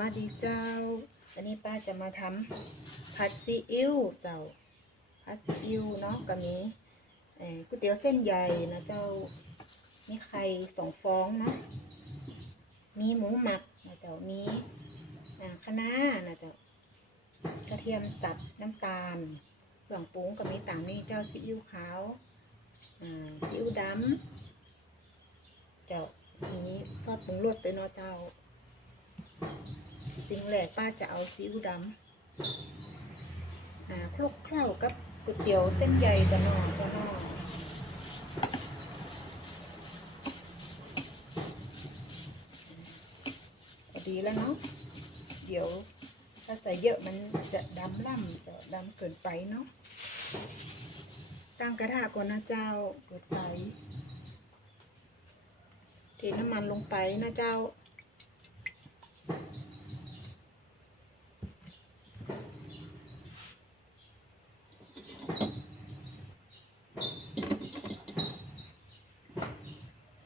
วัสดีเจ้า วันนี้ป้าจะมาทำผัดซีอิ๊วเจ้า ผัดซีอิ๊วเนาะก็มีก๋วยเตี๋ยวเส้นใหญ่นะเจ้า มีไข่สองฟองนะ มีหมูหมักนะเจ้า มีอ่าคะน้านะเจ้า กระเทียมสับน้ำตาลเครื่องปรุงก็มีต่างนี่เจ้าซีอิ๊วขาวอ่าซีอิ๊วดำเจ้ามีซอสปรุงรสด้วยเนาะเจ้า สิ่งแรกป้าจะเอาซีอิ๊วดำคลุกเคล้ากับก๋วยเตี๋ยวเส้นใหญ่กันเนาะเจ้าเนอดีแล้วเนาะ เดี๋ยวถ้าใส่เยอะมันจะดำล่ำจะดำเกินไปเนาะ ตั้งกระทะก่อนนะเจ้าเปิดไฟเทน้ำมันลงไปนะเจ้า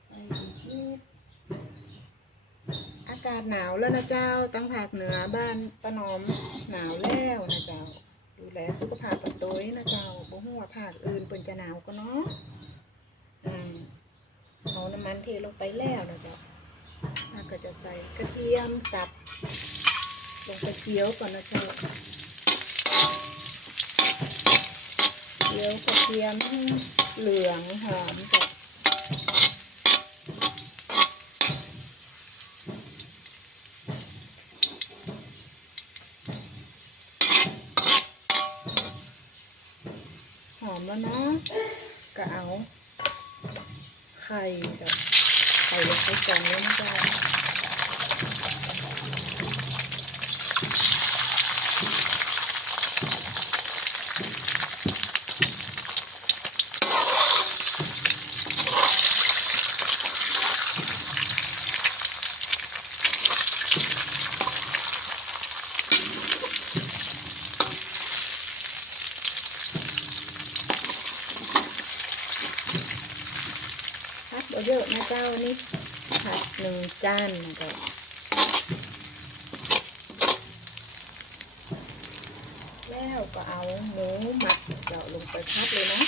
ไปอีกนิดอากาศหนาวแล้วนะเจ้า ตั้งภาคเหนือบ้านป้านอมหนาวแล้วนะเจ้า ดูแลสุขภาพกันโดยนะเจ้าบ่ฮู้ว่าภาคอื่นเพิ่นจะหนาวก็เนาะอืมเอาน้ำมันเทลงไปแล้วนะเจ้าป้าก็จะใส่กระเทียมสับลงไปเจียวก่อนนะเจ้าเจียวกระเทียมเหลืองหอมจ้ะ อมแล้วนะกะเอาไข่กับไข่ลงไปก่อนเลยนะจ๊ะ เยอะนะเจ้านี่ผัดหนึ่งจานนะเจ้าแล้วก็เอาหมูหมักเจาะลงไปพัดเลยนะ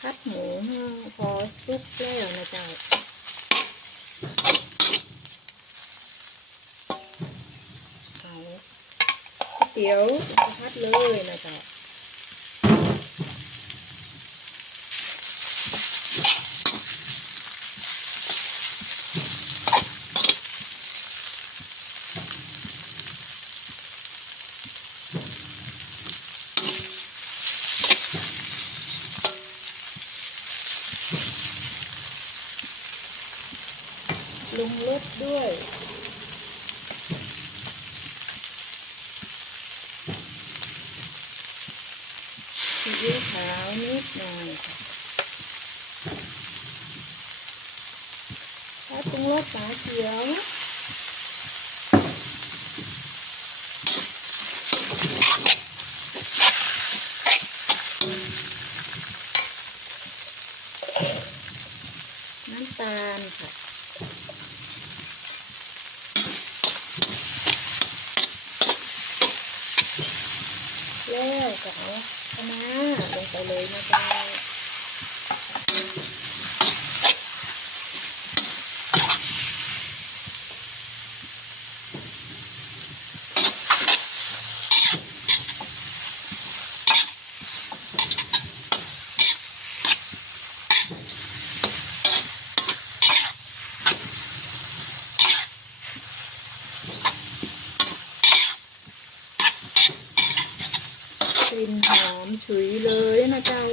พัดหมูพอสุกแล้วนะเจ้า เตี๋ยวพัดเลยนะเจ้าลงรสด้วย ซีอิ๊วขาวนิดหน่อยค่ะถ้าปรุงรสฝาเขียวน้ำตาลค่ะแล้วก็เอา ไปเลยนะจ๊ะ กลิ่นหอมฉุยเลยนะเจ้า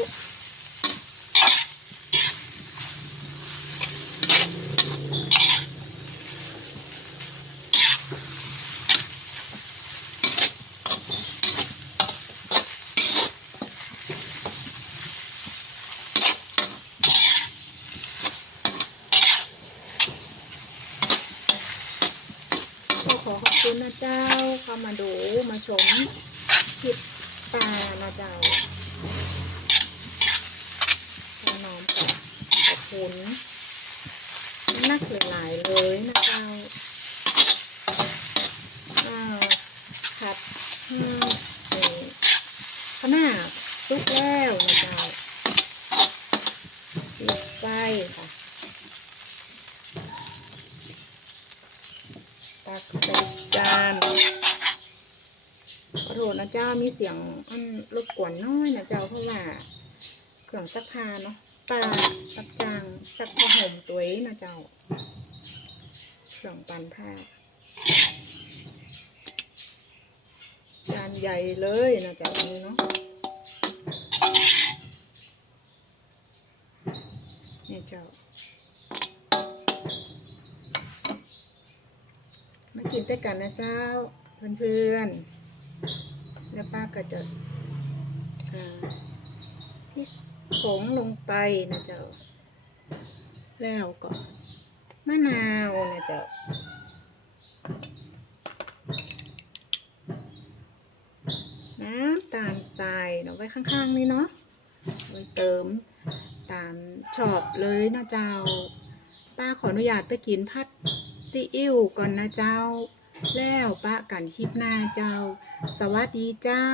ก็ขอขอบคุณนะเจ้าเข้ามาดูมาชมคลิป ปลานะเจ้าขนอมกับขอบคุณนักหลายๆเลยนะเจ้าอ้าวผัดอืมนี่ข้าวหน้าซุกแล้วนะเจ้าปิดไฟค่ะ จ้ามีเสียงอันรบกวนน้อยนะเจ้าเพราะว่าเครื่องซักผ้าเนาะปลาซักจางซักผ้าห่มตัวเองนะเจ้าเครื่องปั่นผ้าจานใหญ่เลยนะเจ้านี่เนาะนี่เจ้ามากินด้วยกันนะเจ้าเพื่อนๆ แล้วป้าก็จะพริกผงลงไปนะเจ้า แล้วก็มะนาวนะเจ้าน้ำตาลทรายเนาะไว้ข้างๆนี่เนาะไว้เติมตามชอบเลยนะเจ้า ป้าขออนุญาตไปกินพัดซีอิ๊วก่อนนะเจ้า แล้วปะกันคลิปหน้าเจ้า สวัสดีเจ้า